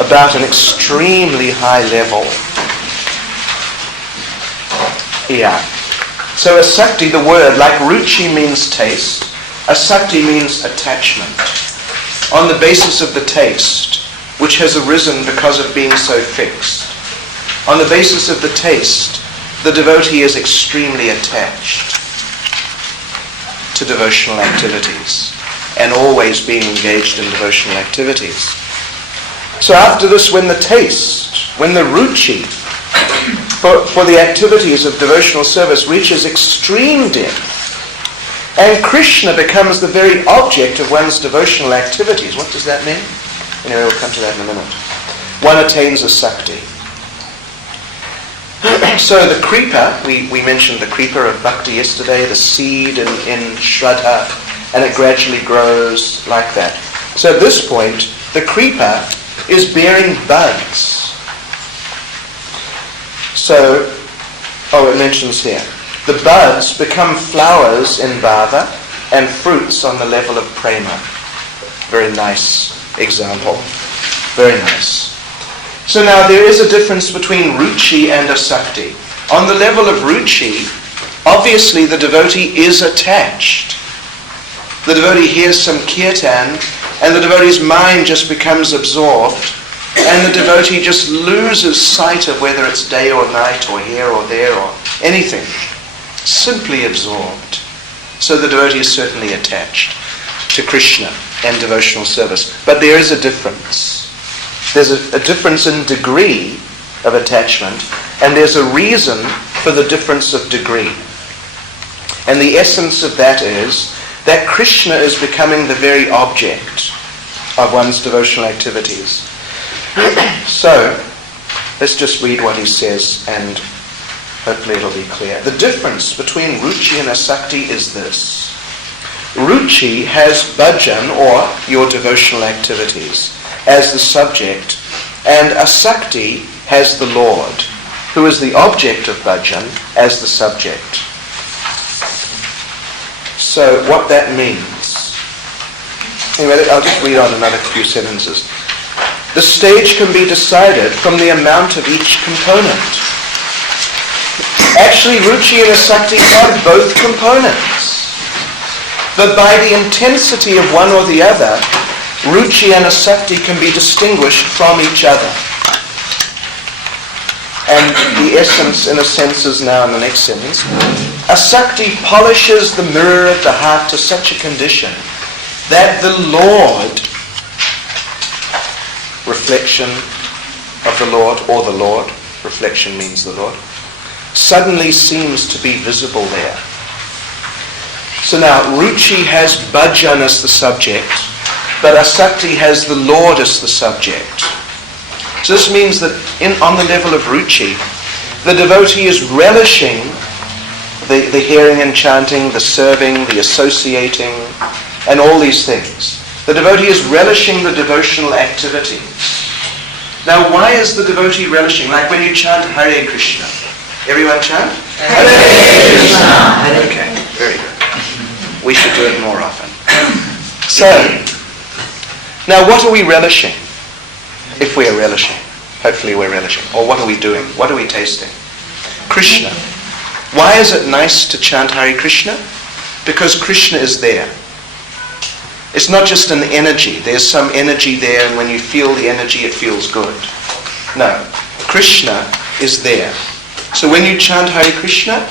about an extremely high level. Yeah. So asakti, the word, like ruchi means taste, asakti means attachment. On the basis of the taste, which has arisen because of being so fixed. On the basis of the taste, the devotee is extremely attached to devotional activities and always being engaged in devotional activities. So after this, when the taste, when the ruchi for the activities of devotional service reaches extreme depth, and Krishna becomes the very object of one's devotional activities. What does that mean? Anyway, we'll come to that in a minute. One attains asakti. So the creeper, we mentioned the creeper of bhakti yesterday, the seed in Shraddha, and it gradually grows like that. So at this point, the creeper is bearing buds. So, it mentions here, the buds become flowers in bhava and fruits on the level of prema. Very nice example. Very nice. So now there is a difference between ruchi and asakti. On the level of ruchi, obviously the devotee is attached. The devotee hears some kirtan and the devotee's mind just becomes absorbed and the devotee just loses sight of whether it's day or night or here or there or anything. Simply absorbed. So the devotee is certainly attached to Krishna and devotional service. But there is a difference. There's a difference in degree of attachment, and there's a reason for the difference of degree. And the essence of that is that Krishna is becoming the very object of one's devotional activities. So, let's just read what he says, and hopefully it'll be clear. The difference between ruchi and asakti is this. Ruchi has bhajan, or your devotional activities, as the subject, and asakti has the Lord, who is the object of bhajan, as the subject. So what that means. Anyway, I'll just read on another few sentences. The stage can be decided from the amount of each component. Actually, ruchi and asakti are both components. But by the intensity of one or the other, ruchi and asakti can be distinguished from each other. And the essence, in a sense, is now in the next sentence. Asakti polishes the mirror of the heart to such a condition that the Lord, reflection of the Lord, or the Lord, reflection means the Lord, suddenly seems to be visible there. So now, ruchi has bhajan as the subject, but asakti has the Lord as the subject. So this means that on the level of ruchi, the devotee is relishing the hearing and chanting, the serving, the associating, and all these things. The devotee is relishing the devotional activity. Now, why is the devotee relishing? Like when you chant Hare Krishna. Everyone chant? Hare Krishna. Okay, very good. We should do it more often. So, now what are we relishing? If we are relishing. Hopefully we're relishing. Or what are we doing? What are we tasting? Krishna. Why is it nice to chant Hare Krishna? Because Krishna is there. It's not just an energy. There's some energy there, and when you feel the energy, it feels good. No. Krishna is there. So when you chant Hare Krishna,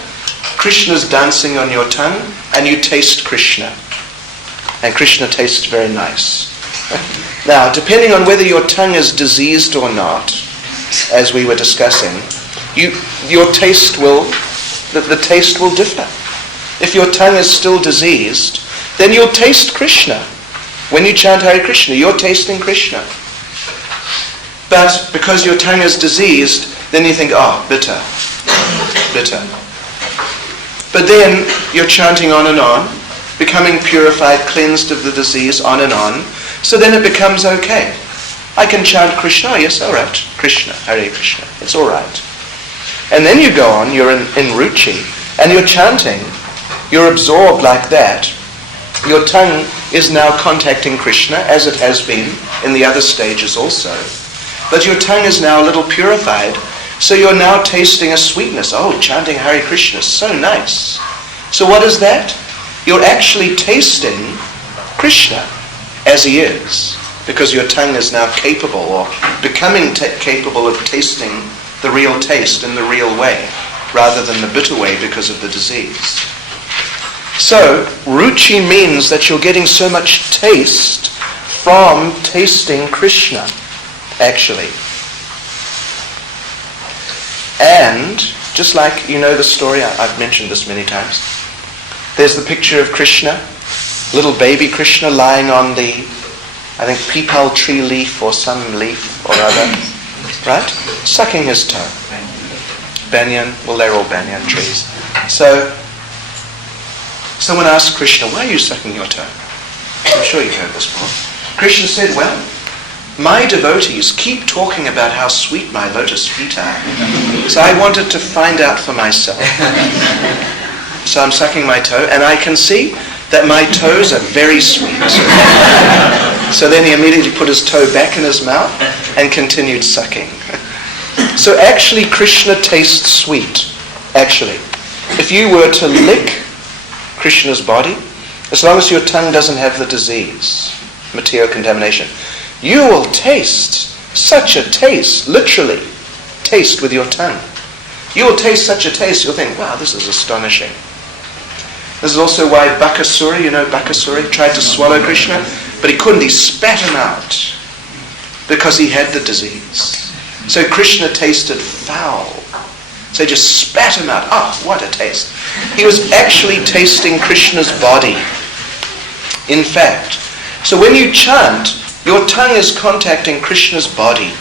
Krishna's dancing on your tongue, and you taste Krishna. And Krishna tastes very nice. Now, depending on whether your tongue is diseased or not, as we were discussing, your taste will, the taste will differ. If your tongue is still diseased, then you'll taste Krishna. When you chant Hare Krishna, you're tasting Krishna. But because your tongue is diseased, then you think, bitter, bitter. But then you're chanting on and on, becoming purified, cleansed of the disease, on and on. So then it becomes okay. I can chant Krishna, yes, all right. Krishna, Hare Krishna, it's all right. And then you go on, you're in ruchi, and you're chanting, you're absorbed like that. Your tongue is now contacting Krishna, as it has been in the other stages also. But your tongue is now a little purified, so you're now tasting a sweetness. Oh, chanting Hare Krishna is so nice. So what is that? You're actually tasting Krishna as he is, because your tongue is now capable, or becoming capable of tasting the real taste in the real way, rather than the bitter way because of the disease. So, ruchi means that you're getting so much taste from tasting Krishna, actually. And, just like you know the story, I've mentioned this many times, there's the picture of Krishna, little baby Krishna lying on the, I think, peepal tree leaf or some leaf or other, right? Sucking his toe. Banyan, well, they're all banyan trees. So, someone asked Krishna, why are you sucking your toe? I'm sure you've heard this before. Krishna said, well, my devotees keep talking about how sweet my lotus feet are. So I wanted to find out for myself. So I'm sucking my toe, and I can see that my toes are very sweet. So then he immediately put his toe back in his mouth and continued sucking. So actually Krishna tastes sweet, actually. If you were to lick Krishna's body, as long as your tongue doesn't have the disease, material contamination, you will taste such a taste, literally, taste with your tongue. You will taste such a taste, you'll think, wow, this is astonishing. This is also why Bakasura, you know Bakasura, tried to swallow Krishna, but he couldn't, he spat him out because he had the disease. So Krishna tasted foul. So he just spat him out. Oh, what a taste. He was actually tasting Krishna's body, in fact. So when you chant, your tongue is contacting Krishna's body.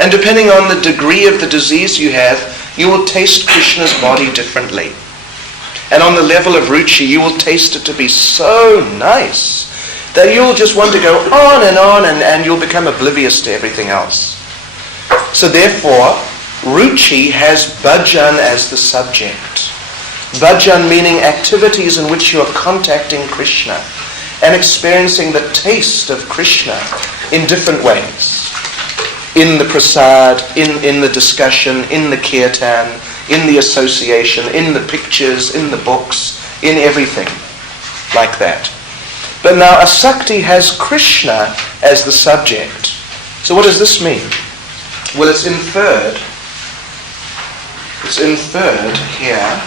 And depending on the degree of the disease you have, you will taste Krishna's body differently. And on the level of ruchi, you will taste it to be so nice that you'll just want to go on, and you'll become oblivious to everything else. So therefore, ruchi has bhajan as the subject. Bhajan meaning activities in which you are contacting Krishna and experiencing the taste of Krishna in different ways. In the prasad, in the discussion, in the kirtan, in the association, in the pictures, in the books, in everything like that. But now asakti has Krishna as the subject. So what does this mean? Well, it's inferred here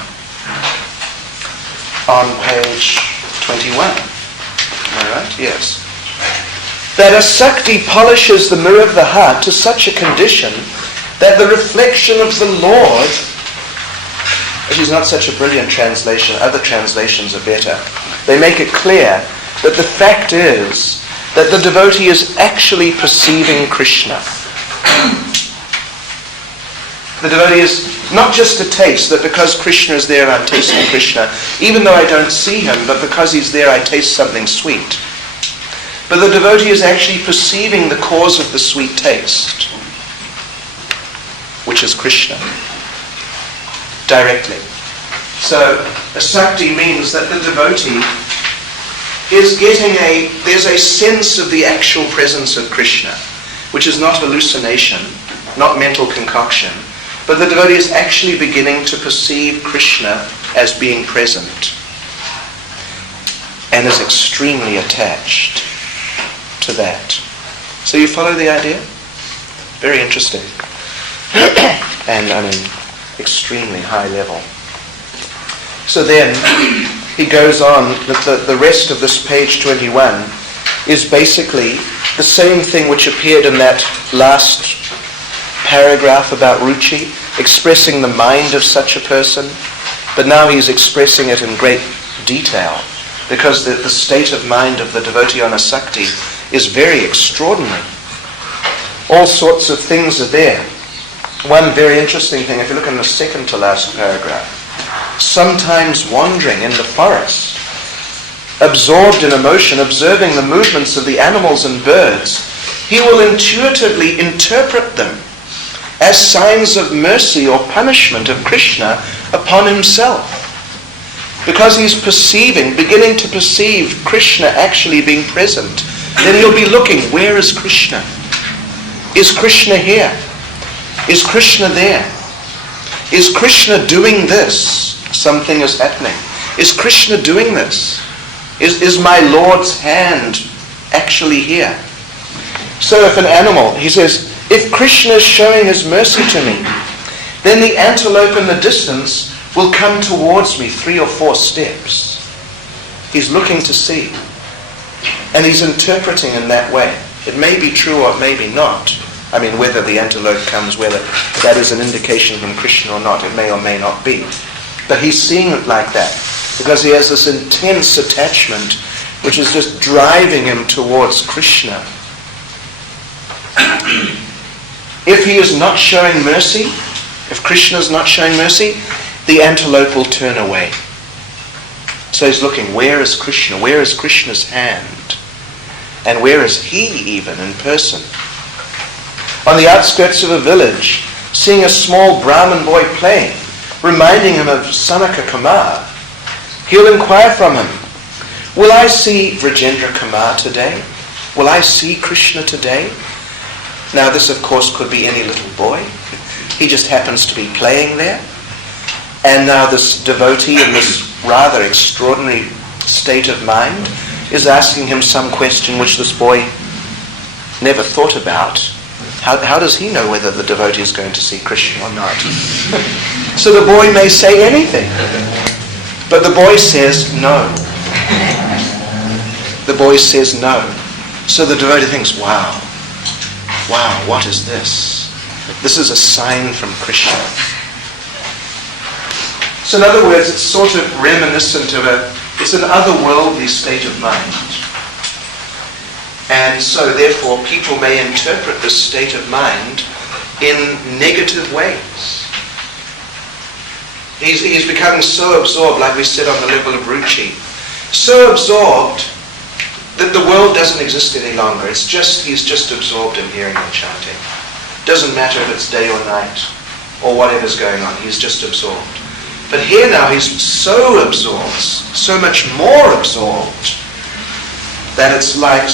on page 21. Am I right? Yes. That asakti polishes the mirror of the heart to such a condition that the reflection of the Lord, which is not such a brilliant translation, other translations are better. They make it clear that the fact is that the devotee is actually perceiving Krishna. The devotee is not just a taste, that because Krishna is there I'm tasting Krishna, even though I don't see him, but because he's there I taste something sweet. But the devotee is actually perceiving the cause of the sweet taste, which is Krishna, directly. So, asakti means that the devotee is there's a sense of the actual presence of Krishna, which is not hallucination, not mental concoction, but the devotee is actually beginning to perceive Krishna as being present and is extremely attached to that. So you follow the idea? Very interesting. And I mean, extremely high level. So then he goes on, the rest of this page 21 is basically the same thing which appeared in that last paragraph about ruchi, expressing the mind of such a person, but now he's expressing it in great detail, because the state of mind of the devotee on asakti is very extraordinary. All sorts of things are there. One very interesting thing, if you look in the second to last paragraph, sometimes wandering in the forest, absorbed in emotion, observing the movements of the animals and birds, he will intuitively interpret them as signs of mercy or punishment of Krishna upon himself. Because he's beginning to perceive Krishna actually being present, then he'll be looking, where is Krishna? Is Krishna here? Is Krishna there? Is Krishna doing this? Something is happening. Is Krishna doing this? Is my Lord's hand actually here? So if an animal, he says, if Krishna is showing his mercy to me, then the antelope in the distance will come towards me 3 or 4 steps. He's looking to see. And he's interpreting in that way. It may be true or it may be not. I mean, whether the antelope comes, whether that is an indication from Krishna or not, it may or may not be. But he's seeing it like that because he has this intense attachment which is just driving him towards Krishna. If he is not showing mercy, if Krishna is not showing mercy, the antelope will turn away. So he's looking, where is Krishna? Where is Krishna's hand? And where is he even in person? On the outskirts of a village, seeing a small Brahmin boy playing, reminding him of Sanaka Kumar, he'll inquire from him, will I see Rajendra Kumar today? Will I see Krishna today? Now this of course could be any little boy. He just happens to be playing there. And now this devotee in this rather extraordinary state of mind is asking him some question which this boy never thought about. How does he know whether the devotee is going to see Krishna or not? So the boy may say anything. But the boy says no. The boy says no. So the devotee thinks, wow, what is this? This is a sign from Krishna. So in other words, it's sort of reminiscent of it's an otherworldly state of mind. And so therefore people may interpret this state of mind in negative ways. He's becoming so absorbed, like we said on the level of ruchi, so absorbed that the world doesn't exist any longer. He's just absorbed in hearing and chanting. Doesn't matter if it's day or night or whatever's going on, he's just absorbed. But here now he's so absorbed, so much more absorbed, that it's like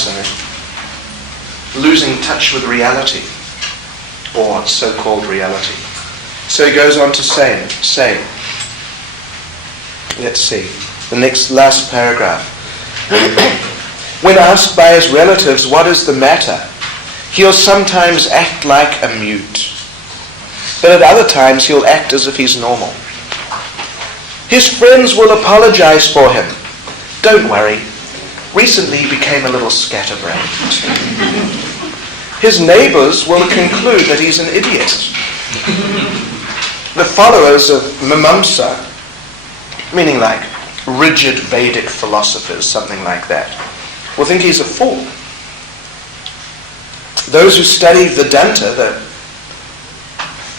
losing touch with reality, or so-called reality. So he goes on to say, let's see, the last paragraph. When asked by his relatives what is the matter, he'll sometimes act like a mute, but at other times he'll act as if he's normal. His friends will apologize for him. Don't worry, recently he became a little scatterbrained. His neighbors will conclude that he's an idiot. The followers of Mimamsa, meaning like rigid Vedic philosophers, something like that, will think he's a fool. Those who study Vedanta,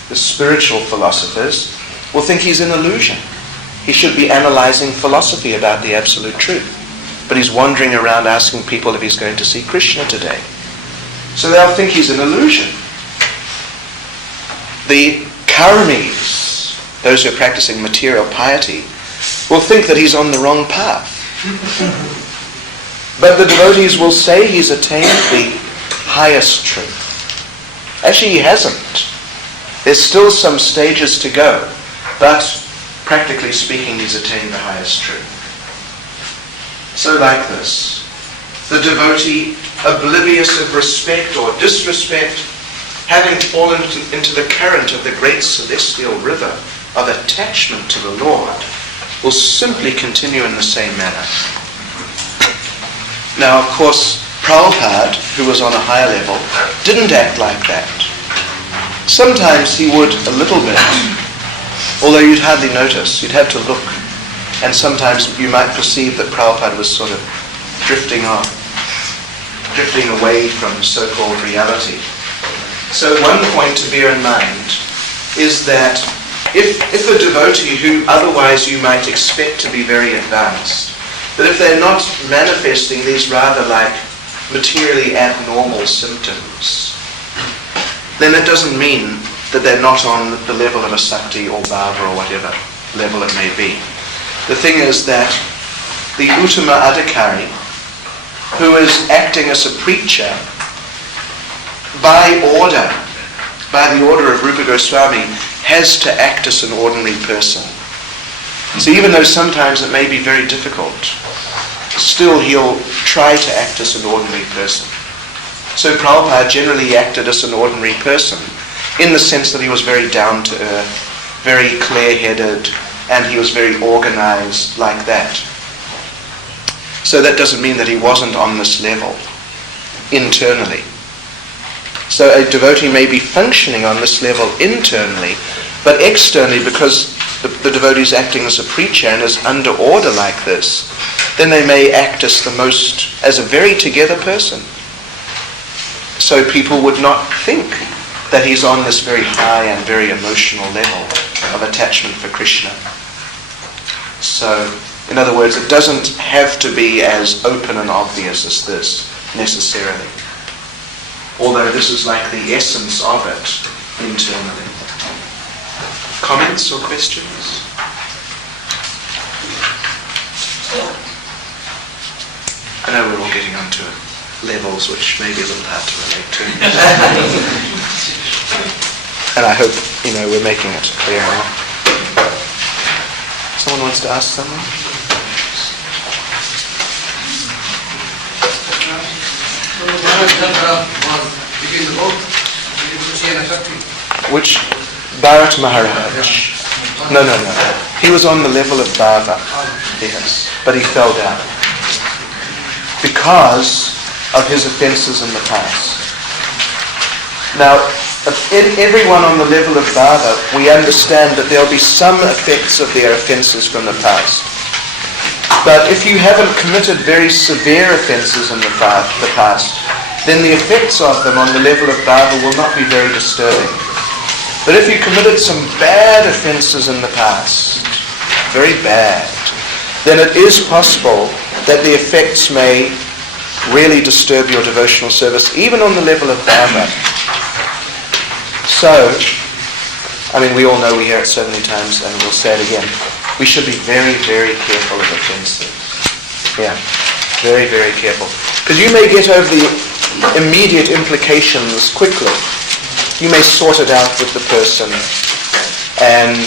the spiritual philosophers, will think he's an illusion. He should be analyzing philosophy about the absolute truth. But he's wandering around asking people if he's going to see Krishna today. So they'll think he's an illusion. The karmis, those who are practicing material piety, will think that he's on the wrong path. But the devotees will say he's attained the highest truth. Actually, he hasn't. There's still some stages to go, but practically speaking, he's attained the highest truth. So like this, the devotee, oblivious of respect or disrespect, having fallen into the current of the great celestial river of attachment to the Lord, will simply continue in the same manner. Now, of course, Prabhupada, who was on a higher level, didn't act like that. Sometimes he would a little bit, although you'd hardly notice. You'd have to look. And sometimes you might perceive that Prabhupada was sort of drifting away from so-called reality. So one point to bear in mind is that if a devotee who otherwise you might expect to be very advanced, that if they're not manifesting these rather like materially abnormal symptoms, then it doesn't mean that they're not on the level of a Sakti or Bhava or whatever level it may be. The thing is that the Uttama Adhikari, who is acting as a preacher, by the order of Rupa Goswami, has to act as an ordinary person. So even though sometimes it may be very difficult, still he'll try to act as an ordinary person. So Prabhupada generally acted as an ordinary person, in the sense that he was very down to earth, very clear-headed, and he was very organized like that. So that doesn't mean that he wasn't on this level internally. So a devotee may be functioning on this level internally, but externally, because the devotee is acting as a preacher and is under order like this, then they may act as a very together person. So people would not think that he's on this very high and very emotional level of attachment for Krishna. So, in other words, it doesn't have to be as open and obvious as this, necessarily. Although this is like the essence of it internally. Comments or questions? I know we're all getting onto levels which may be a little hard to relate to. And I hope, we're making it clear now. Someone wants to ask something? Which? Bharat Maharaj. No. He was on the level of Bhava. Yes. But he fell down. Because of his offences in the past. Now, everyone on the level of Bhava, we understand that there'll be some effects of their offences from the past. But if you haven't committed very severe offences in the past, then the effects of them on the level of Bhava will not be very disturbing. But if you committed some bad offences in the past, very bad, then it is possible that the effects may really disturb your devotional service, even on the level of Bhava. So, we all know, we hear it so many times, and we'll say it again. We should be very, very careful of offences. Yeah, very, very careful. Because you may get over the immediate implications quickly. You may sort it out with the person, and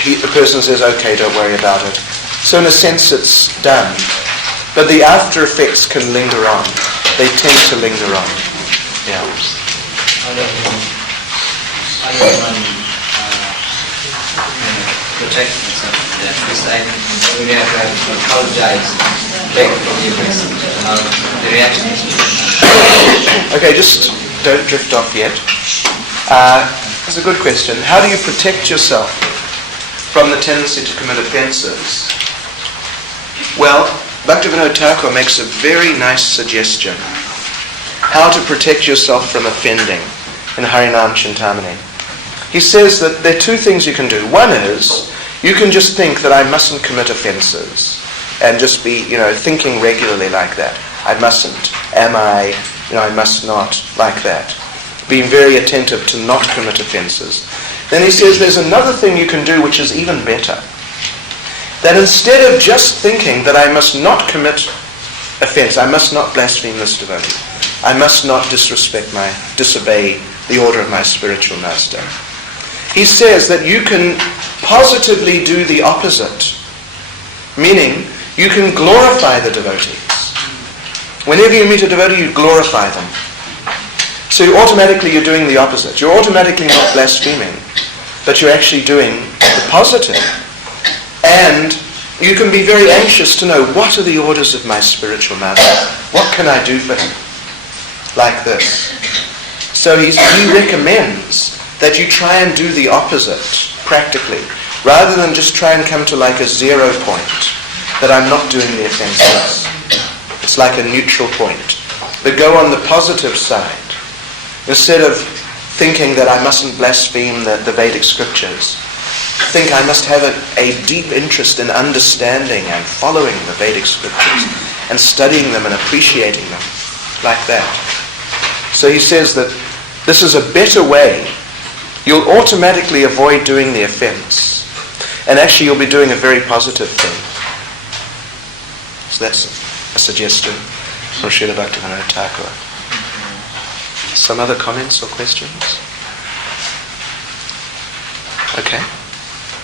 the person says, okay, don't worry about it. So in a sense, it's done. But the after effects can linger on. They tend to linger on. Yeah. Protect myself from that. Because we have to apologize back from the offense. The reaction is... Okay, just don't drift off yet. That's a good question. How do you protect yourself from the tendency to commit offences? Well, Bhaktivinoda Thakur makes a very nice suggestion. How to protect yourself from offending in Harinam Chintamani. He says that there are two things you can do. One is, you can just think that I mustn't commit offences, and just be, thinking regularly like that. I mustn't. Am I? I must not, like that. Being very attentive to not commit offences. Then he says there's another thing you can do which is even better. That instead of just thinking that I must not commit offence, I must not blaspheme this devotee, I must not disobey the order of my spiritual master. He says that you can positively do the opposite, meaning you can glorify the devotees. Whenever you meet a devotee, you glorify them. So you're doing the opposite. You're automatically not blaspheming, but you're actually doing the positive. And you can be very anxious to know, what are the orders of my spiritual master? What can I do for him? Like this. So he recommends that you try and do the opposite, practically, rather than just try and come to like a 0 point, that I'm not doing the offences. It's like a neutral point. But go on the positive side. Instead of thinking that I mustn't blaspheme the Vedic scriptures, think I must have a deep interest in understanding and following the Vedic scriptures and studying them and appreciating them, like that. So he says that this is a better way. You'll automatically avoid doing the offense, and actually you'll be doing a very positive thing. So that's a suggestion from Srila Bhaktivinoda Thakur. Some other comments or questions? Okay.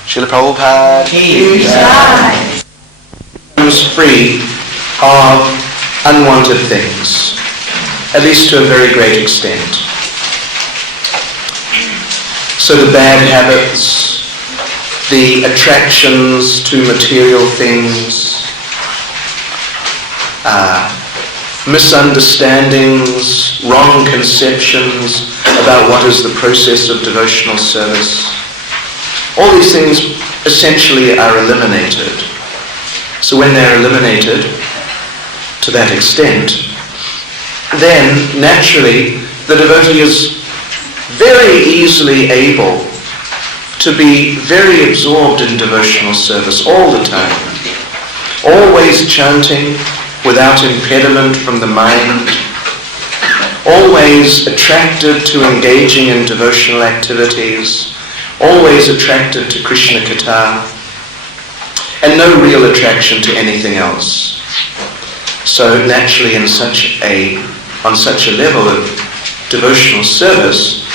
Srila Prabhupada becomes free of unwanted things, at least to a very great extent. So the bad habits, the attractions to material things, misunderstandings, wrong conceptions about what is the process of devotional service. All these things essentially are eliminated. So when they're eliminated to that extent, then naturally the devotee is very easily able to be very absorbed in devotional service all the time, always chanting without impediment from the mind, always attracted to engaging in devotional activities, always attracted to Krishna Katha, and no real attraction to anything else. So naturally on such a level of devotional service,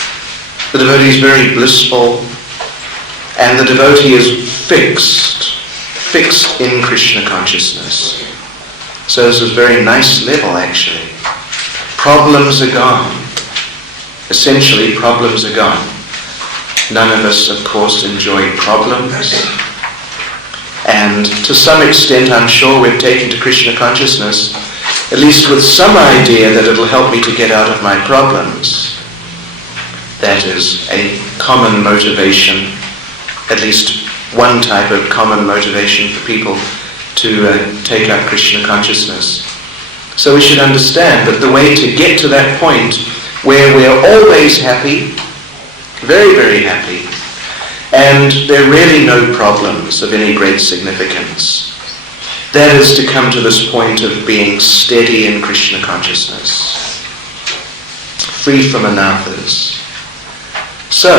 the devotee is very blissful, and the devotee is fixed in Krishna consciousness. So this is a very nice level actually. Problems are gone. Essentially problems are gone. None of us, of course, enjoy problems. And to some extent, I'm sure we've taken to Krishna consciousness, at least with some idea that it'll help me to get out of my problems. That is a common motivation, at least one type of common motivation for people to take up Krishna consciousness. So we should understand that the way to get to that point where we're always happy, very, very happy, and there are really no problems of any great significance, that is to come to this point of being steady in Krishna consciousness, free from anarthas. So,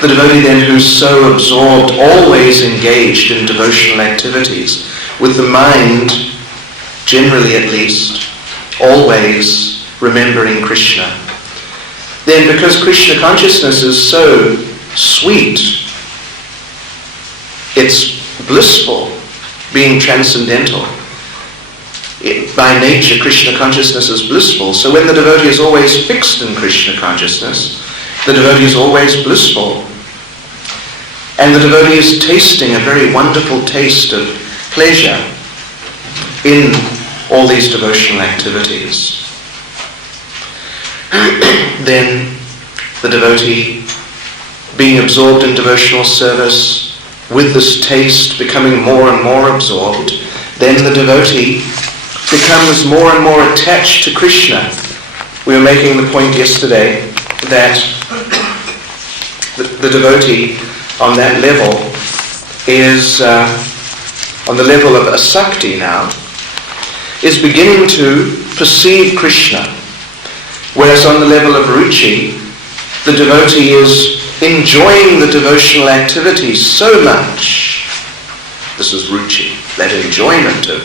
the devotee then who's so absorbed, always engaged in devotional activities, with the mind, generally at least, always remembering Krishna, then because Krishna consciousness is so sweet, it's blissful, being transcendental. By nature, Krishna consciousness is blissful. So when the devotee is always fixed in Krishna consciousness, the devotee is always blissful. And the devotee is tasting a very wonderful taste of pleasure in all these devotional activities. Then the devotee, being absorbed in devotional service, with this taste becoming more and more absorbed, then the devotee becomes more and more attached to Krishna. We were making the point yesterday that the devotee on that level is, on the level of asakti now, is beginning to perceive Krishna. Whereas on the level of ruchi, the devotee is enjoying the devotional activities so much. This is ruchi, that enjoyment of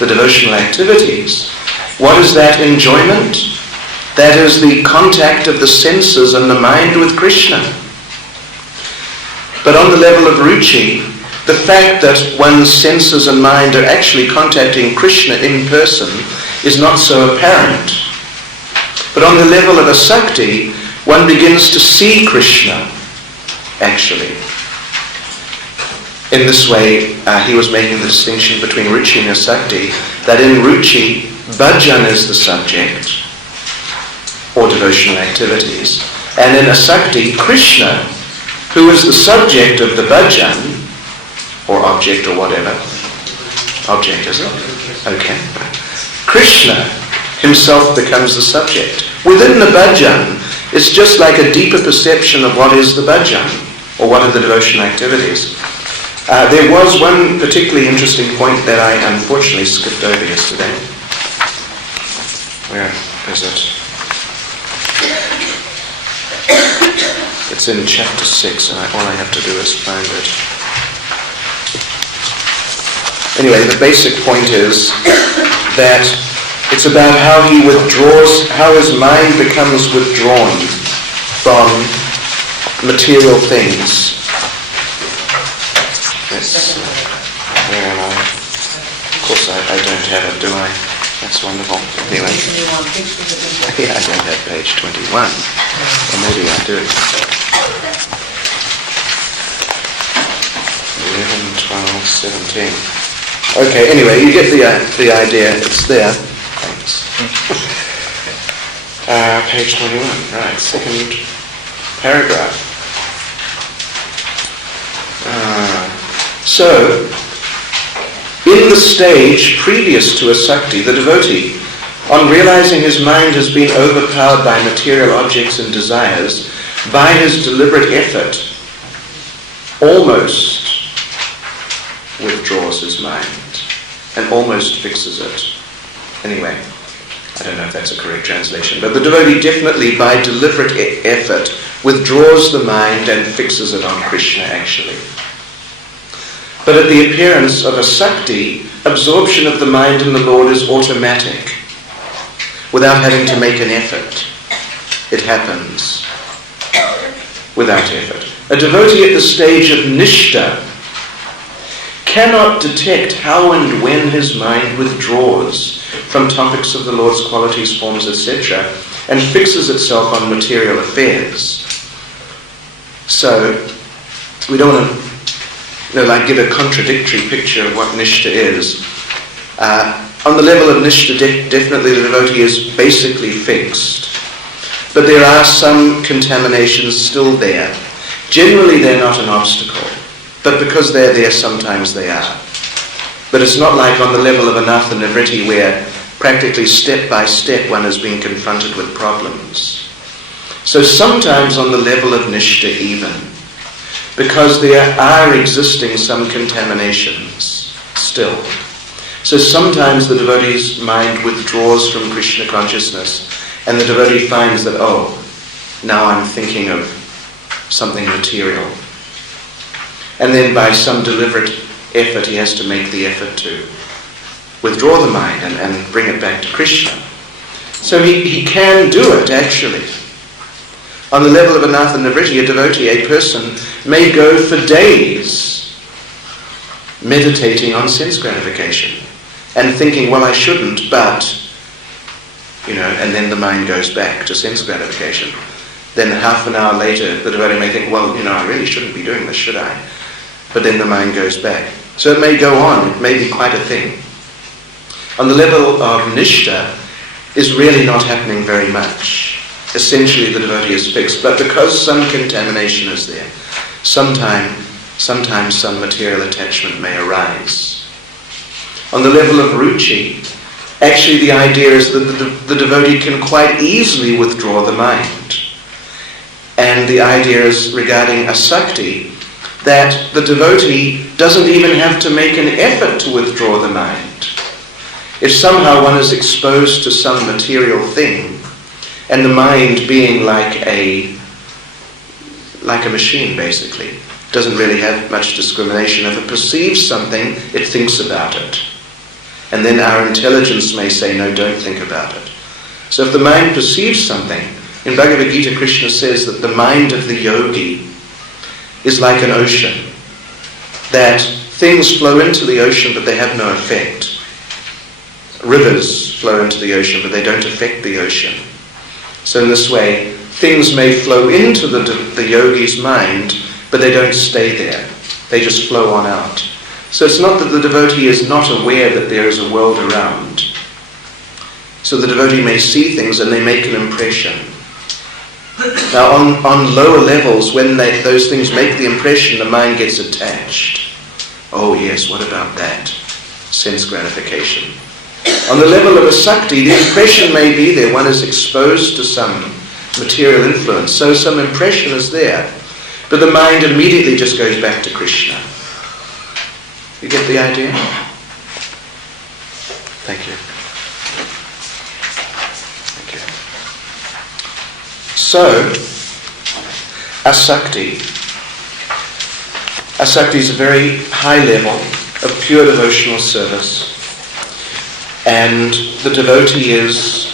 the devotional activities. What is that enjoyment? That is the contact of the senses and the mind with Krishna. But on the level of ruchi, the fact that one's senses and mind are actually contacting Krishna in person is not so apparent. But on the level of asakti, one begins to see Krishna, actually. In this way, he was making the distinction between ruchi and asakti, that in ruchi, bhajan is the subject, or devotional activities. And in asakti, Krishna, who is the subject of the bhajan, or object or whatever. Object, is it? Okay. Krishna himself becomes the subject. Within the bhajan, it's just like a deeper perception of what is the bhajan, or what are the devotional activities. There was one particularly interesting point that I unfortunately skipped over yesterday. Where is it? It's in chapter 6, and all I have to do is find it. Anyway, the basic point is that It's about how he withdraws, how his mind becomes withdrawn from material things. That's, where am I? Of course I don't have it, do I? That's wonderful. Anyway. Yeah, I don't have page 21. Or maybe I do. 11, 12, 17. Okay, anyway, you get the idea. It's there. Thanks. Page 21, right, second paragraph. So, in the stage previous to asakti, the devotee, on realizing his mind has been overpowered by material objects and desires, by his deliberate effort, almost withdraws his mind and almost fixes it. Anyway, I don't know if that's a correct translation, but the devotee definitely, by deliberate effort, withdraws the mind and fixes it on Krishna, actually. But at the appearance of asakti, absorption of the mind in the Lord is automatic, without having to make an effort. It happens without effort. A devotee at the stage of nishta cannot detect how and when his mind withdraws from topics of the Lord's qualities, forms, etc., and fixes itself on material affairs. So, we don't want to give a contradictory picture of what nishta is. On the level of nishta, definitely the devotee is basically fixed. But there are some contaminations still there. Generally, they're not an obstacle. But because they're there, sometimes they are. But it's not like on the level of anatha nivritti, where practically step by step one has been confronted with problems. So sometimes on the level of nishta even, because there are existing some contaminations still. So sometimes the devotee's mind withdraws from Krishna consciousness, and the devotee finds that, now I'm thinking of something material. And then by some deliberate effort, he has to make the effort to withdraw the mind and bring it back to Krishna. So he can do it, actually. On the level of anatha nivritti, a devotee, a person, may go for days meditating on sense gratification and thinking, well, I shouldn't, but, and then the mind goes back to sense gratification. Then half an hour later, the devotee may think, well, I really shouldn't be doing this, should I? But then the mind goes back. So it may go on, it may be quite a thing. On the level of nishta, is really not happening very much. Essentially the devotee is fixed, but because some contamination is there, sometimes some material attachment may arise. On the level of ruchi, actually the idea is that the devotee can quite easily withdraw the mind. And the idea is regarding asakti, that the devotee doesn't even have to make an effort to withdraw the mind. If somehow one is exposed to some material thing, and the mind being like a machine basically, doesn't really have much discrimination. If it perceives something, it thinks about it. And then our intelligence may say, no, don't think about it. So if the mind perceives something, in Bhagavad Gita, Krishna says that the mind of the yogi is like an ocean, that things flow into the ocean but they have no effect. Rivers flow into the ocean but they don't affect the ocean. So in this way, things may flow into the yogi's mind but they don't stay there. They just flow on out. So it's not that the devotee is not aware that there is a world around. So the devotee may see things and they make an impression. Now on lower levels, when those things make the impression, the mind gets attached. Oh yes, what about that? Sense gratification. On the level of asakti, the impression may be there. One is exposed to some material influence, so some impression is there. But the mind immediately just goes back to Krishna. You get the idea? Thank you. So, asakti is a very high level of pure devotional service. and the devotee is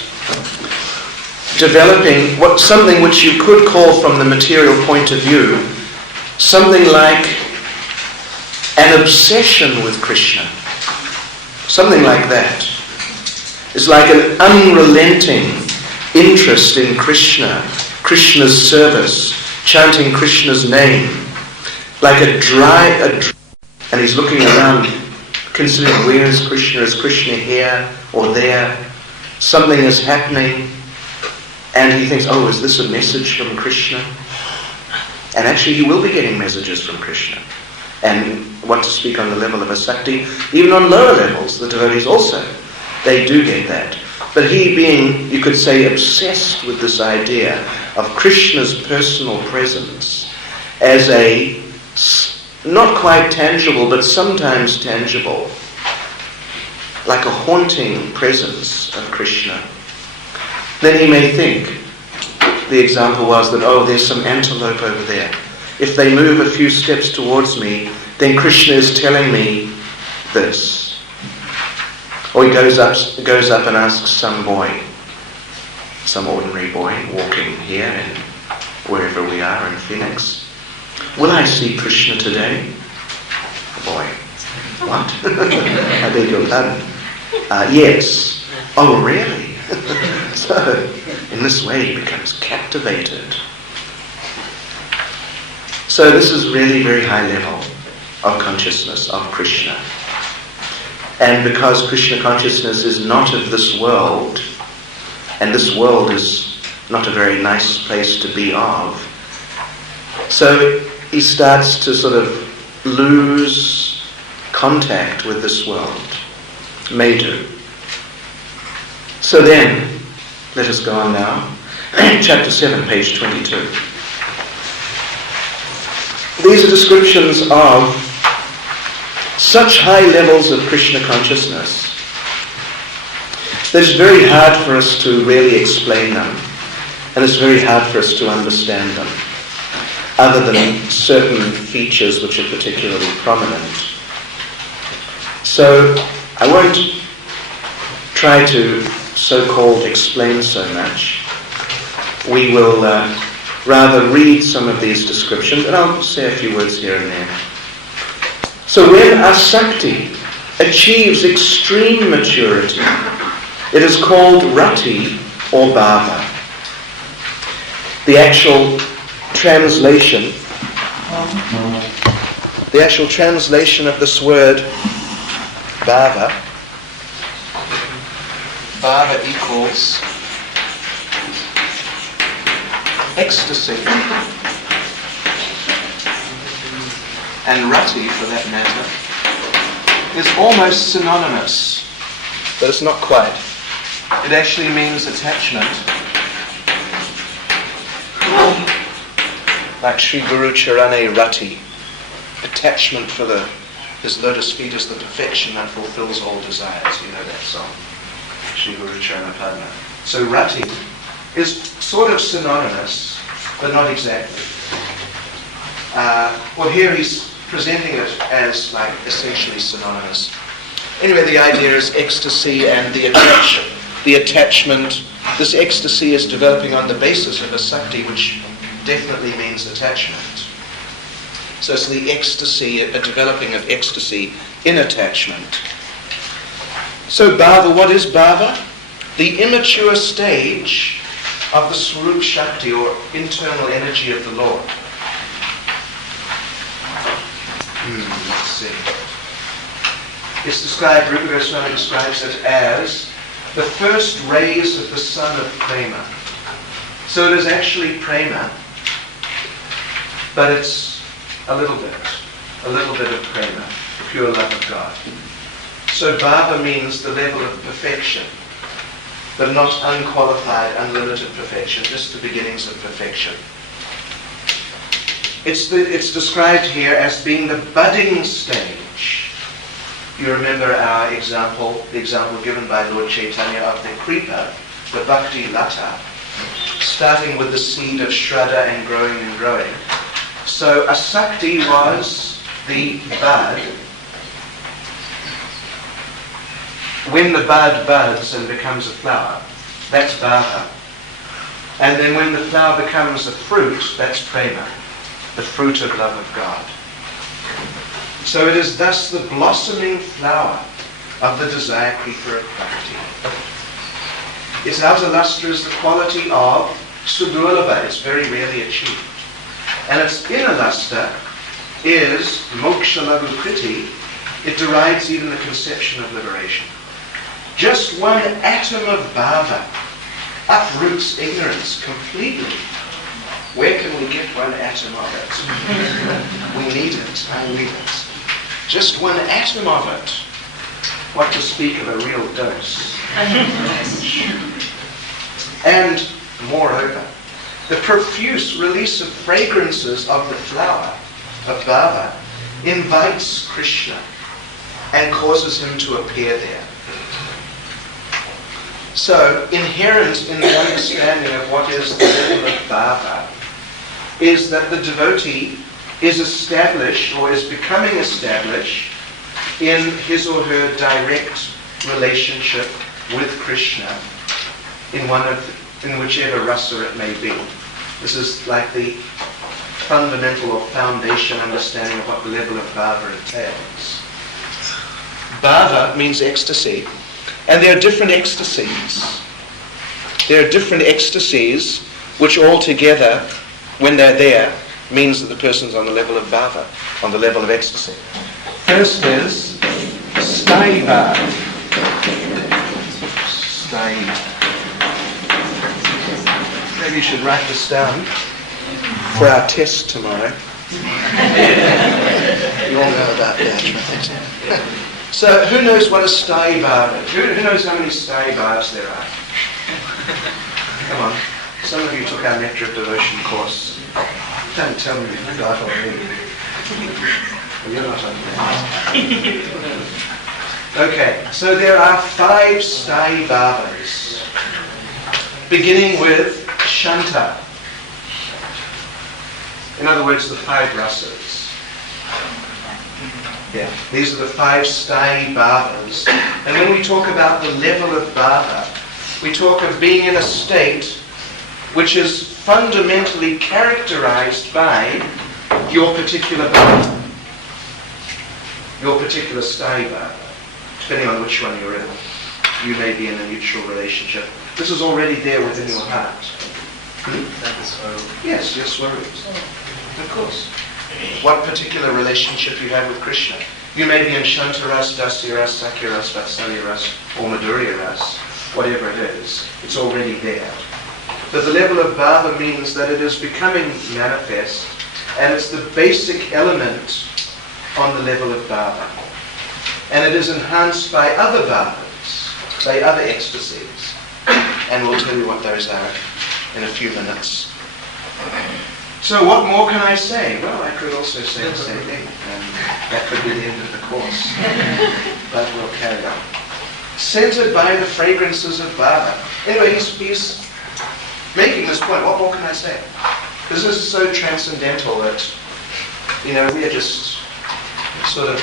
developing something which you could call, from the material point of view, something like an obsession with Krishna. Something like that. It's like an unrelenting interest in Krishna, Krishna's service, chanting Krishna's name, like and he's looking around, considering, where is Krishna? Is Krishna here or there? Something is happening, and he thinks, oh, is this a message from Krishna? And actually he will be getting messages from Krishna. And what to speak on the level of a sakti, even on lower levels, the devotees also, they do get that. But he being, you could say, obsessed with this idea of Krishna's personal presence as a not quite tangible, but sometimes tangible, like a haunting presence of Krishna, then he may think, the example was that, oh, there's some antelope over there. If they move a few steps towards me, then Krishna is telling me this. Or he goes up and asks some boy, some ordinary boy walking here and wherever we are in Phoenix, will I see Krishna today? The boy, what? I beg your pardon. Yes. Oh, really? So, in this way he becomes captivated. So this is really very high level of consciousness of Krishna. And because Krishna consciousness is not of this world, and this world is not a very nice place to be of, so he starts to sort of lose contact with this world. May do. So then, let us go on now. Chapter 7, page 22. These are descriptions of such high levels of Krishna consciousness that it's very hard for us to really explain them, and it's very hard for us to understand them, other than certain features which are particularly prominent. So I won't try to so-called explain so much. We will rather read some of these descriptions, and I'll say a few words here and there. So when a sakti achieves extreme maturity, it is called rati or bhava. The actual translation of this word bhava equals ecstasy. And rati, for that matter, is almost synonymous, but it's not quite. It actually means attachment. Like Sri Guru Charane Rati, attachment for his lotus feet is the perfection that fulfills all desires. You know that song, Sri Guru Charana Padma. So rati is sort of synonymous, but not exactly. Well, here he's presenting it as like essentially synonymous. Anyway, the idea is ecstasy and the attachment. This ecstasy is developing on the basis of a sakti, which definitely means attachment. So it's the ecstasy, a developing of ecstasy in attachment. So bhava, what is bhava? The immature stage of the Swarup Shakti, or internal energy of the Lord. Let's see. It's described, Rupa Goswami describes it as the first rays of the sun of prema. So it is actually prema, but it's a little bit of prema, the pure love of God. So bhava means the level of perfection, but not unqualified, unlimited perfection, just the beginnings of perfection. It's described here as being the budding stage. You remember our example, the example given by Lord Chaitanya of the creeper, the bhakti lata, starting with the seed of Shraddha and growing and growing. So a sakti was the bud when the bud buds and becomes a flower, that's bhava. And then when the flower becomes a fruit, that's prema, the fruit of love of God. So it is thus the blossoming flower of the desire creeper of bhakti. Its outer luster is the quality of sudurlabha, it's very rarely achieved. And its inner luster is moksha lagukriti, it derives even the conception of liberation. Just one atom of bhava uproots ignorance completely. Where can we get one atom of it? We need it. I need it. Just one atom of it. What to speak of a real dose. And moreover, the profuse release of fragrances of the flower of bhava invites Krishna and causes him to appear there. So, inherent in the understanding of what is the level of bhava is that the devotee is established or is becoming established in his or her direct relationship with Krishna in whichever rasa it may be. This is like the fundamental or foundation understanding of what the level of bhava entails. Bhava means ecstasy. And there are different ecstasies. There are different ecstasies which all together, when they're there, means that the person's on the level of bhava, on the level of ecstasy. First is staiva. Staiva. Maybe you should write this down for our test tomorrow. You all know about that. So, who knows what a staiva is? Who knows how many staivas there are? Come on. Some of you took our Nectar of Devotion course. Don't tell me you forgot already. Well, you're not on that. Okay, so there are 5 staivas, beginning with Shanta. In other words, the 5 rasas. Yeah, these are the 5 staivas. And when we talk about the level of bhava, we talk of being in a state which is fundamentally characterized by your particular bhava, your particular staiva, depending on which one you're in. You may be in a mutual relationship. This is already there within your heart. Yes, your swarups. Of course. What particular relationship you have with Krishna. You may be in Shantaras, Dasyaras, Sakyaras, Vatsalyaras, or Madhurya-ras, whatever it is. It's already there. But the level of bhava means that it is becoming manifest, and it's the basic element on the level of bhava. And it is enhanced by other bhavas, by other ecstasies. And we'll tell you what those are in a few minutes. So what more can I say? Well, I could also say the same thing, and that could be the end of the course. But we'll carry on. Centered by the fragrances of bhava. Anyway, he's making this point. What more can I say? Because this is so transcendental that, we are just sort of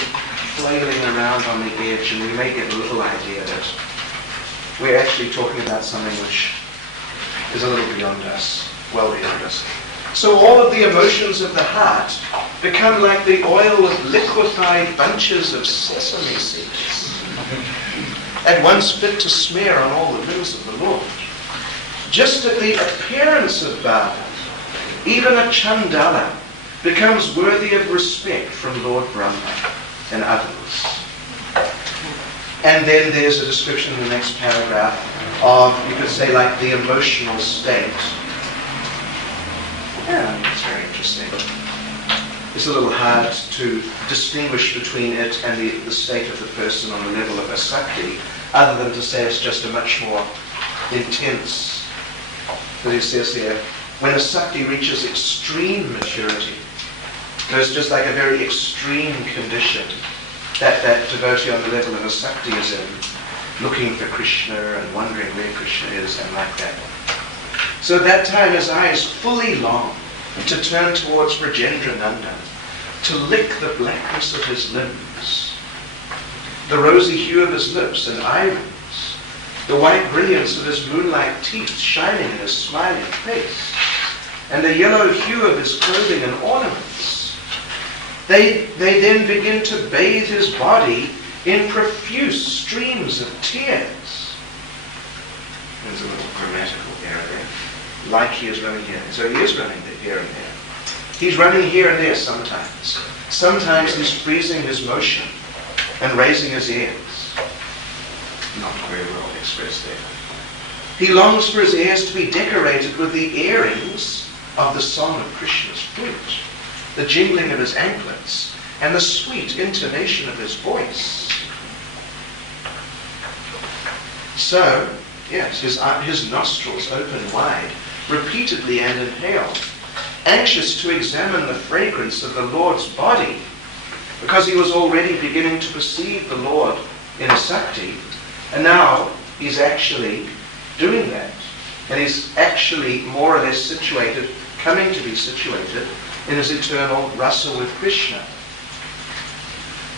flailing around on the edge, and we may get a little idea that we're actually talking about something which is a little beyond us, well beyond us. So all of the emotions of the heart become like the oil of liquefied bunches of sesame seeds, at once fit to smear on all the limbs of the Lord. Just at the appearance of bhava, even a chandala becomes worthy of respect from Lord Brahma and others. And then there's a description in the next paragraph of, you could say, like the emotional state. Yeah, it's very interesting. It's a little hard to distinguish between it and the state of the person on the level of asakti, other than to say it's just a much more intense. But it says here, when asakti reaches extreme maturity, there's just like a very extreme condition that devotee on the level of asakti is in, looking for Krishna and wondering where Krishna is and like that. So at that time his eyes fully long to turn towards Brajendra Nandan, to lick the blackness of his limbs. the rosy hue of his lips and eye rings, the white brilliance of his moonlight teeth shining in his smiling face, and the yellow hue of his clothing and ornaments. They then begin to bathe his body in profuse streams of tears. There's a little grammatical error there. Like he is running here. So he is running here and there. He's running here and there sometimes. Sometimes he's freezing his motion and raising his ears. Not very well expressed there. He longs for his ears to be decorated with the earrings of the song of Krishna's flute, the jingling of his anklets, and the sweet intonation of his voice. So, yes, his nostrils open wide, repeatedly and inhale, anxious to examine the fragrance of the Lord's body, because he was already beginning to perceive the Lord in Sakti, and now he's actually doing that. And he's actually more or less situated, coming to be situated, in his eternal rasa with Krishna.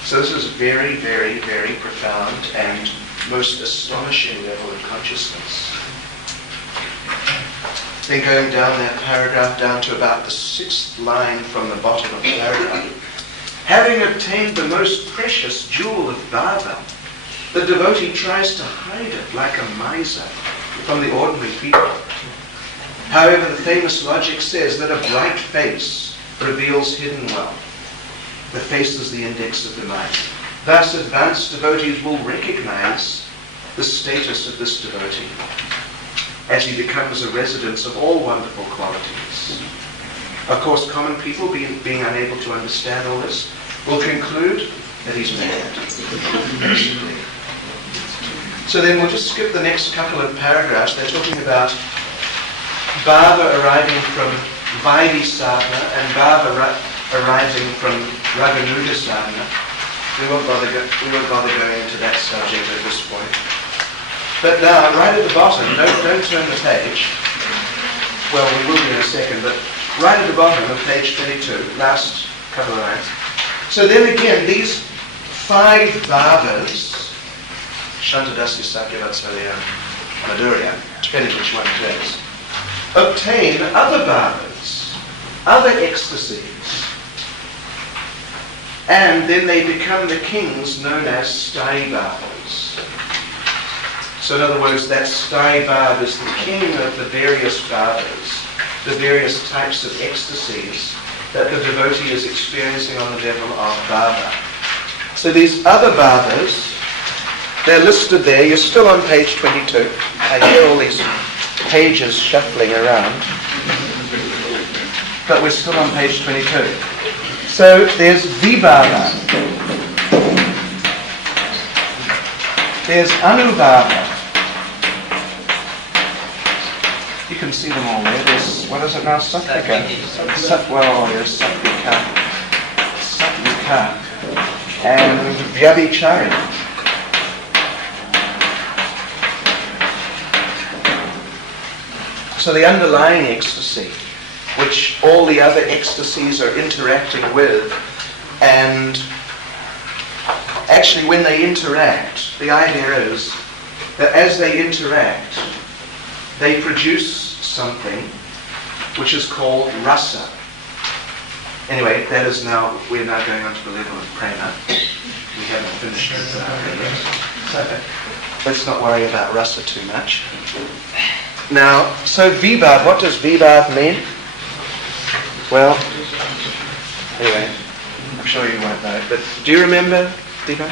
So this is a very, very, very profound and most astonishing level of consciousness. Then going down that paragraph, down to about the 6th line from the bottom of the paragraph. Having obtained the most precious jewel of Bhava, the devotee tries to hide it like a miser from the ordinary people. However, the famous logic says that a bright face reveals hidden wealth. The face is the index of the mind. Thus, advanced devotees will recognize the status of this devotee as he becomes a residence of all wonderful qualities. Of course, common people, being unable to understand all this, will conclude that he's mad. So then we'll just skip the next couple of paragraphs. They're talking about Bhava arriving from Vaidhi sadhana and Bhava arriving from Raganuga sadhana. We won't bother going into that subject at this point. But now, right at the bottom, don't turn the page. Well, we will in a second, but right at the bottom of page 22, last couple of lines. So then again, these 5 bhavas, Shantadasya, Sakyavatsalya, Madhurya, depending which one it is, obtain other bhavas, other ecstasies, and then they become the kings known as sthāyi bhavas. So in other words, that sthāyi bhava is the king of the various bhavas, the various types of ecstasies that the devotee is experiencing on the level of bhava. So these other bhavas, they're listed there. You're still on page 22. I hear all these pages shuffling around. But we're still on page 22. So there's vibhava. There's anubhava. You can see them all there. There's, what is it now? Sattvika. There's Sattvika. And Vyabhichari. So the underlying ecstasy, which all the other ecstasies are interacting with, and actually when they interact, the idea is that as they interact, they produce something which is called rasa. Anyway, we're now going on to the level of prema. We haven't finished it yet. So let's not worry about rasa too much. Now, so vibhav, what does vibhav mean? Well, anyway, I'm sure you won't know it, but do you remember, vibhav?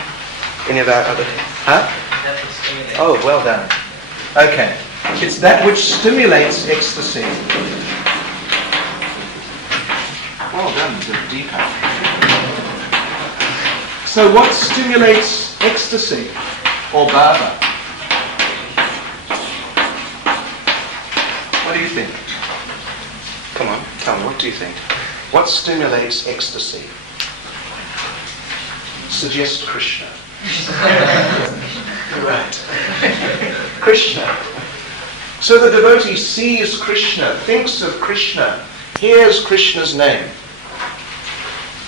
Any of our other... Huh? Oh, well done. Okay. It's that which stimulates ecstasy. Well done, Deepak. So what stimulates ecstasy, or bhava? What do you think? Come on, tell me, what do you think? What stimulates ecstasy? Suggest Krishna. Right. Krishna. So the devotee sees Krishna, thinks of Krishna, hears Krishna's name.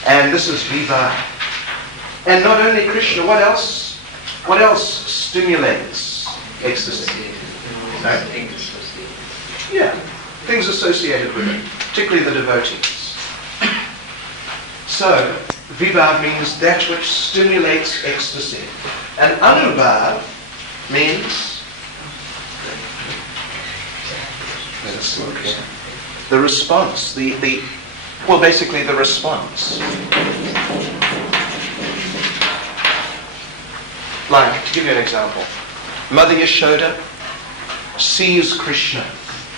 And this is vibhava. And not only Krishna, what else What else stimulates ecstasy? No? Yeah, things associated with it, particularly the devotees. So, vibhav means that which stimulates ecstasy. And anubhav means, let's look here, the response, basically the response. Like, to give you an example, Mother Yashoda sees Krishna,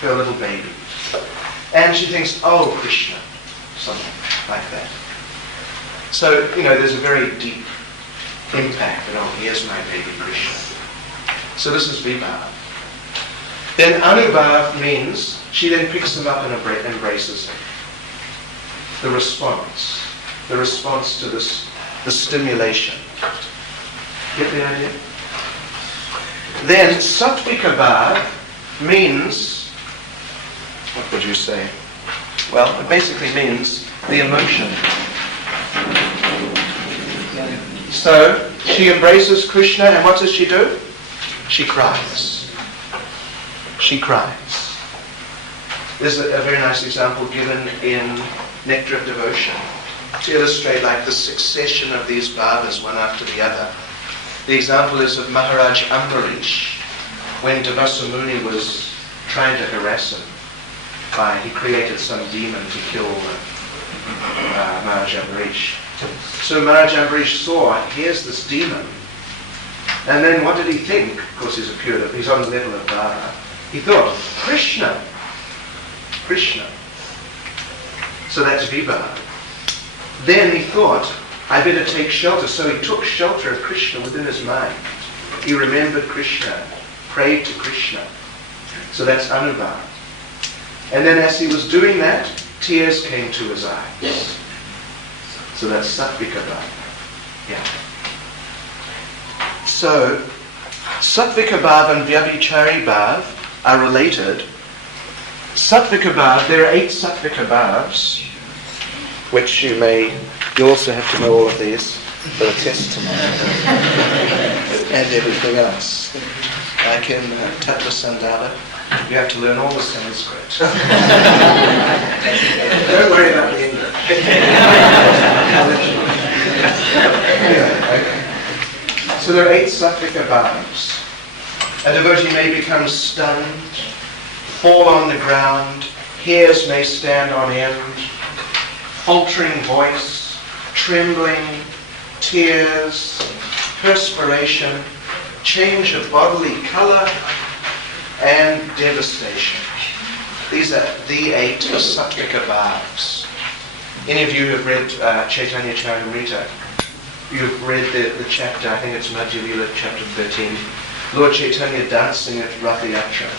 her little baby, and she thinks, oh, Krishna, something like that. So, there's a very deep impact that, oh, here's my baby Krishna. So this is vibhav. Then anubhav means she then picks him up and embraces him. The response to this, the stimulation. Get the idea? Then sattvika bhav means, what would you say? Well, it basically means the emotion. So she embraces Krishna, and what does she do? She cries. She cries. There's a very nice example given in Nectar of Devotion to illustrate like the succession of these bhavas one after the other. The example is of Maharaj Ambarish, when Devasa Muni was trying to harass him. He created some demon to kill Maharaj Ambarish. So Maharaj Ambarish saw, here's this demon. And then what did he think? Of course he's on the level of bhava. He thought, Krishna. Krishna. So that's vibhav. Then he thought, I better take shelter. So he took shelter of Krishna within his mind. He remembered Krishna, prayed to Krishna. So that's anubhav. And then as he was doing that, tears came to his eyes. So that's sattvika bhav. Yeah. So, sattvika bhav and vyabhichari bhav are related. Sattvika bhav, there are 8 sattvika bhavs, which you also have to know all of these for the test tomorrow. And everything else. Like in Tattva Sandala, you have to learn all the Sanskrit. Don't worry about the English. Okay. So there are 8 sattvika bhavs. A devotee may become stunned, fall on the ground, hairs may stand on end, faltering voice, trembling, tears, perspiration, change of bodily color, and devastation. These are the 8 sattvika bhavs. Any of you who have read Chaitanya Charitamrita, you've read the chapter, I think it's Madhurya chapter 13, Lord Chaitanya dancing at Ratha Yatra.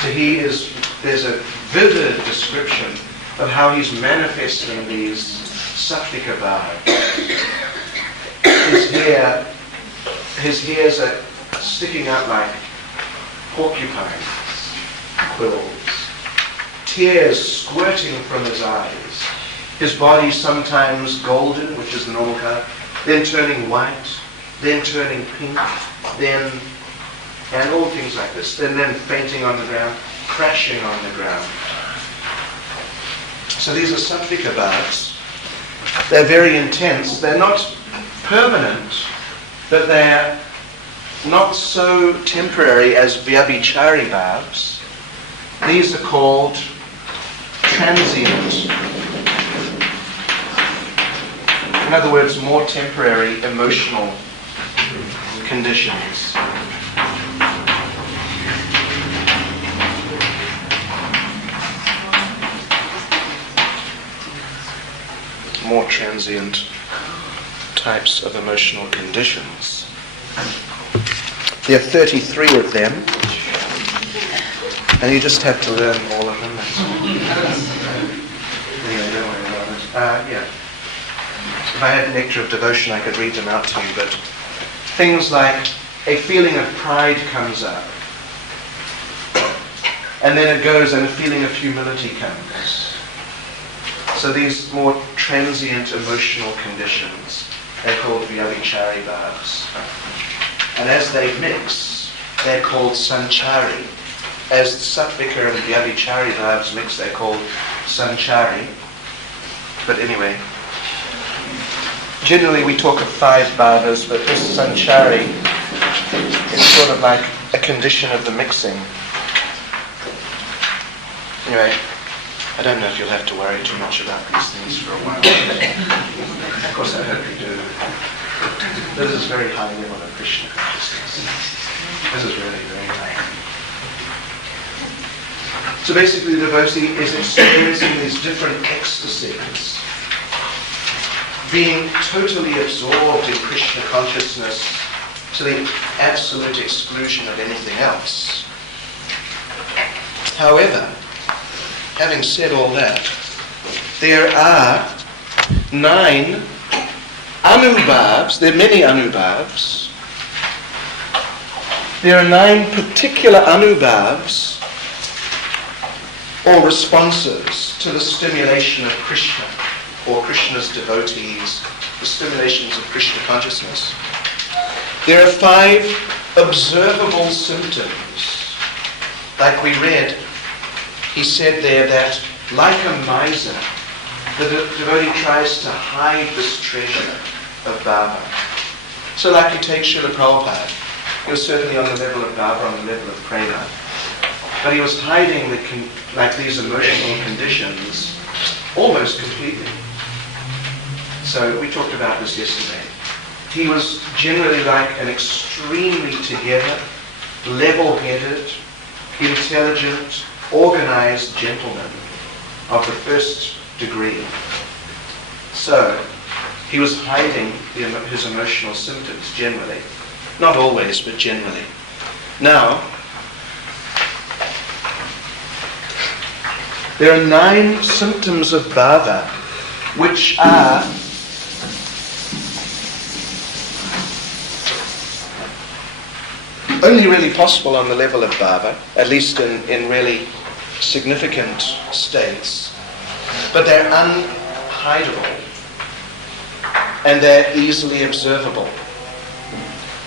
So there's a vivid description of how he's manifesting these sattvika bhavas. His hairs are sticking out like porcupines, quills. Tears squirting from his eyes. His body sometimes golden, which is the normal color, then turning white, then turning pink, and all things like this. And then fainting on the ground, crashing on the ground. So these are sattvika bhavas. They're very intense. They're not permanent, but they're not so temporary as vyabhichari bhavas. These are called transient. In other words, more temporary emotional conditions. More transient types of emotional conditions. There are 33 of them, and you just have to learn all of them. Anyway, don't worry about it. If I had Nectar of Devotion, I could read them out to you, but things like a feeling of pride comes up, and then it goes and a feeling of humility comes. So these more transient emotional conditions, they're called vyabhichari bhavas. And as they mix, they're called sanchari. As the Sattvika and Vyabhichari bhavas mix, they're called sanchari. But anyway, generally we talk of 5 bhavas, but this sanchari is sort of like a condition of the mixing. Anyway, I don't know if you'll have to worry too much about these things for a while. Of course, I hope you do. This is very high level of Krishna consciousness. This is really very high. So basically, the devotee is experiencing these different ecstasies, being totally absorbed in Krishna consciousness to the absolute exclusion of anything else. However, having said all that, there are 9 anubhavs. There are many anubhavs. There are 9 particular anubhavs, or responses to the stimulation of Krishna, or Krishna's devotees, the stimulations of Krishna consciousness. There are 5 observable symptoms. Like we read, he said there that, like a miser, the devotee tries to hide this treasure of bhava. So like you take Srila Prabhupada, he was certainly on the level of bhava, on the level of prema, but he was hiding these emotional conditions almost completely. So we talked about this yesterday. He was generally like an extremely together, level-headed, intelligent, organized gentleman of the first degree. So he was hiding his emotional symptoms generally. Not always, but generally. Now, there are 9 symptoms of bhava which are only really possible on the level of bhava, at least in really significant states, but they're unhideable and they're easily observable.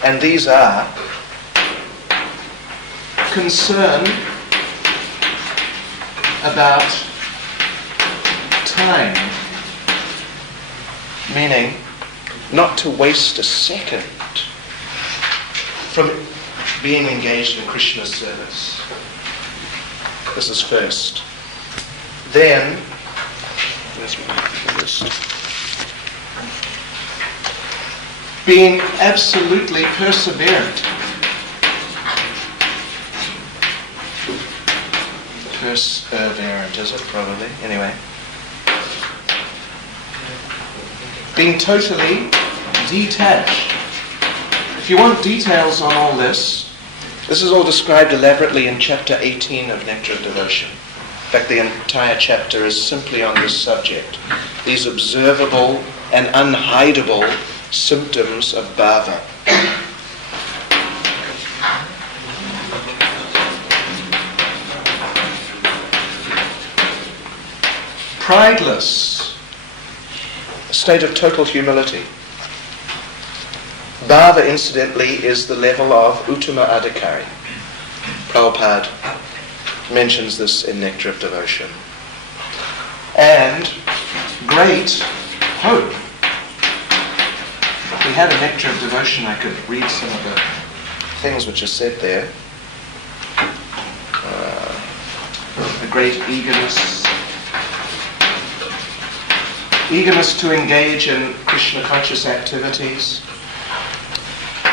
And these are concern about time, meaning not to waste a second from being engaged in Krishna's service. This is first. Then, where's my list? Being absolutely perseverant. Perseverant, is it? Probably. Anyway. Being totally detached. If you want details on all this is all described elaborately in chapter 18 of Nectar of Devotion. In fact, the entire chapter is simply on this subject. These observable and unhideable symptoms of bhava. Prideless, a state of total humility. Bhava, incidentally, is the level of Uttama Adhikari. Prabhupada mentions this in Nectar of Devotion. And great hope. If we had a Nectar of Devotion, I could read some of the things which are said there. A great eagerness. Eagerness to engage in Krishna conscious activities.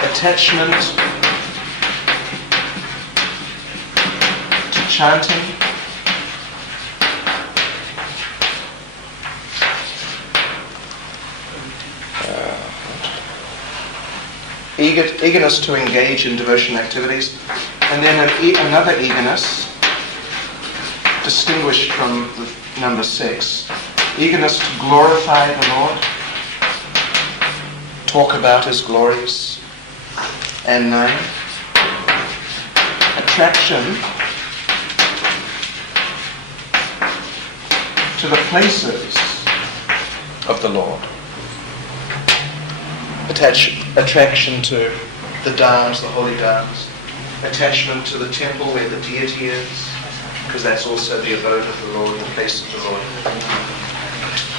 Attachment to chanting. Eagerness to engage in devotion activities. And then another eagerness, distinguished from the number 6, eagerness to glorify the Lord, talk about His glories. And 9, attraction to the places of the Lord. Attraction to the dams, the holy dams. Attachment to the temple where the deity is, because that's also the abode of the Lord, the place of the Lord.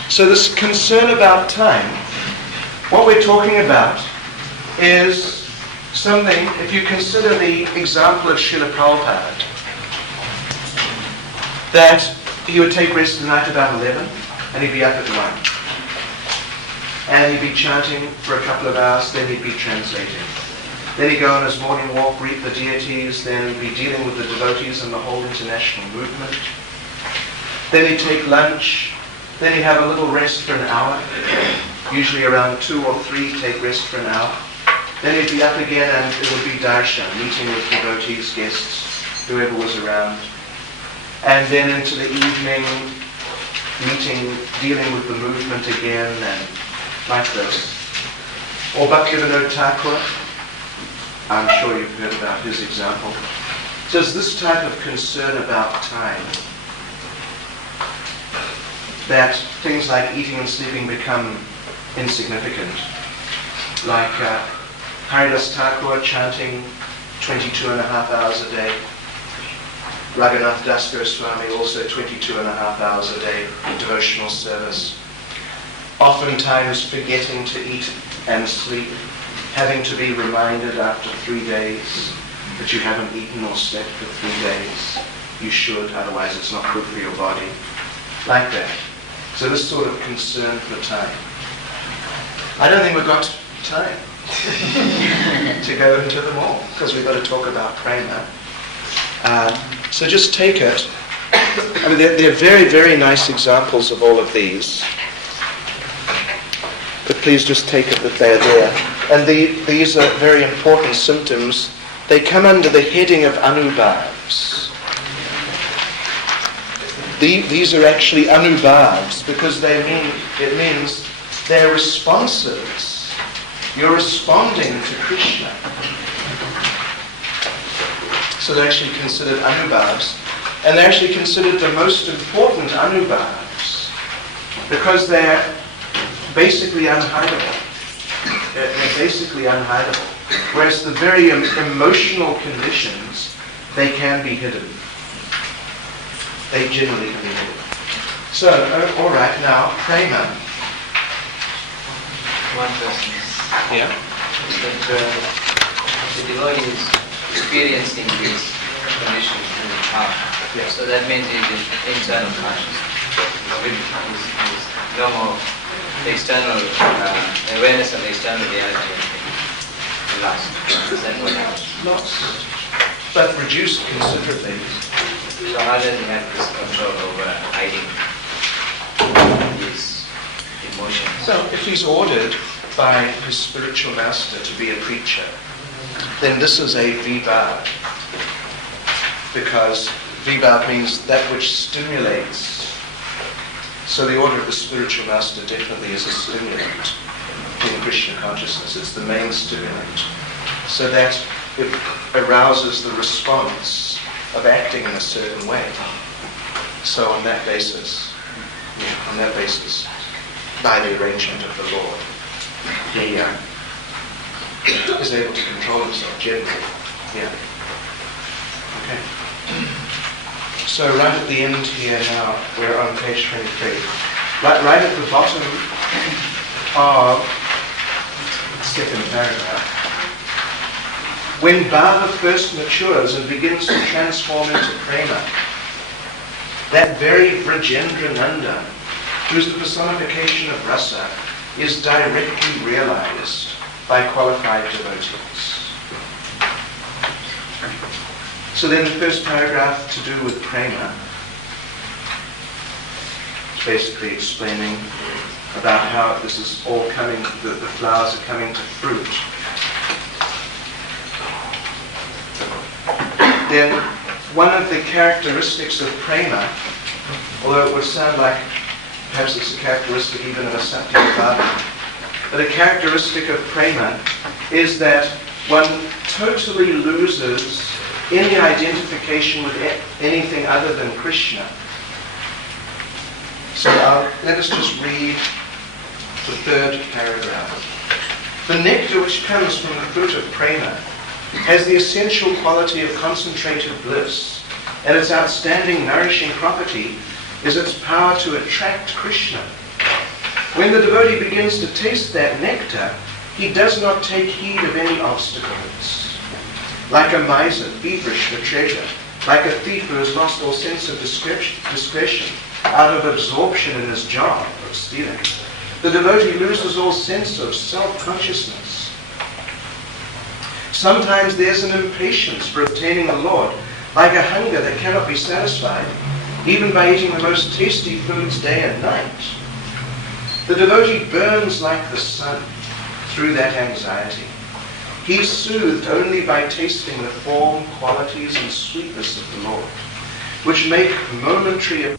So this concern about time, what we're talking about is something, if you consider the example of Srila Prabhupada, that he would take rest at night about 11, and he'd be up at 1. And he'd be chanting for a couple of hours, then he'd be translating. Then he'd go on his morning walk, greet the deities, then he'd be dealing with the devotees and the whole international movement. Then he'd take lunch, then he'd have a little rest for an hour, usually around 2 or 3, take rest for an hour. Then he'd be up again and it would be darshan, meeting with devotees, guests, whoever was around. And then into the evening, meeting, dealing with the movement again, and like this. Or Bhaktivinoda Thakur, I'm sure you've heard about his example. Does this type of concern about time, that things like eating and sleeping become insignificant, like Haridas Thakur chanting 22 and a half hours a day, Raghunath Das Goswami also 22 and a half hours a day devotional service, oftentimes forgetting to eat and sleep, having to be reminded after 3 days that you haven't eaten or slept for 3 days. You should, otherwise it's not good for your body. Like that. So this sort of concern for time. I don't think we've got time to go into them all, because we've got to talk about prema. So just take it. I mean, they're very, very nice examples of all of these. But please just take it that they're there. And these are very important symptoms. They come under the heading of anubhavs. These are actually anubhavs because it means they're responses. You're responding to Krishna. So they're actually considered anubhavs. And they're actually considered the most important anubhavs because they're basically unhideable. They're basically unhideable. Whereas the very emotional conditions, they can be hidden. They generally can be hidden. So, all right, now, prema. One question. Yeah. That the devotee is experiencing these conditions in the heart. Yeah. So that means it is internal consciousness. Is no more the external awareness of the external reality lost. Is that what happens? Lost, but reduced considerably. So how does he have this control over hiding his emotions? So if he's ordered by his spiritual master to be a preacher, then this is a vibhav, because vibhav means that which stimulates. So the order of the spiritual master definitely is a stimulant in Krishna consciousness. It's the main stimulant. So that it arouses the response of acting in a certain way. So on that basis, by the arrangement of the Lord, he is able to control himself generally. Yeah. Okay. So right at the end here now, we're on page 23. Right at the bottom of the second paragraph. When bhava first matures and begins to transform into prema, that very Vrajendra Nanda, who's the personification of rasa, is directly realized by qualified devotees. So then the first paragraph to do with prema is basically explaining about how this is all coming, the flowers are coming to fruit. Then one of the characteristics of prema, although it would sound like perhaps it's a characteristic even of a Satyabhava, but a characteristic of prema is that one totally loses any identification with anything other than Krishna. So let us just read the third paragraph. The nectar which comes from the fruit of prema has the essential quality of concentrated bliss, and its outstanding nourishing property is its power to attract Krishna. When the devotee begins to taste that nectar, he does not take heed of any obstacles. Like a miser, feverish for treasure, like a thief who has lost all sense of discretion out of absorption in his job of stealing, the devotee loses all sense of self-consciousness. Sometimes there's an impatience for obtaining the Lord, like a hunger that cannot be satisfied, even by eating the most tasty foods day and night. The devotee burns like the sun through that anxiety. He's soothed only by tasting the form, qualities, and sweetness of the Lord, which make momentary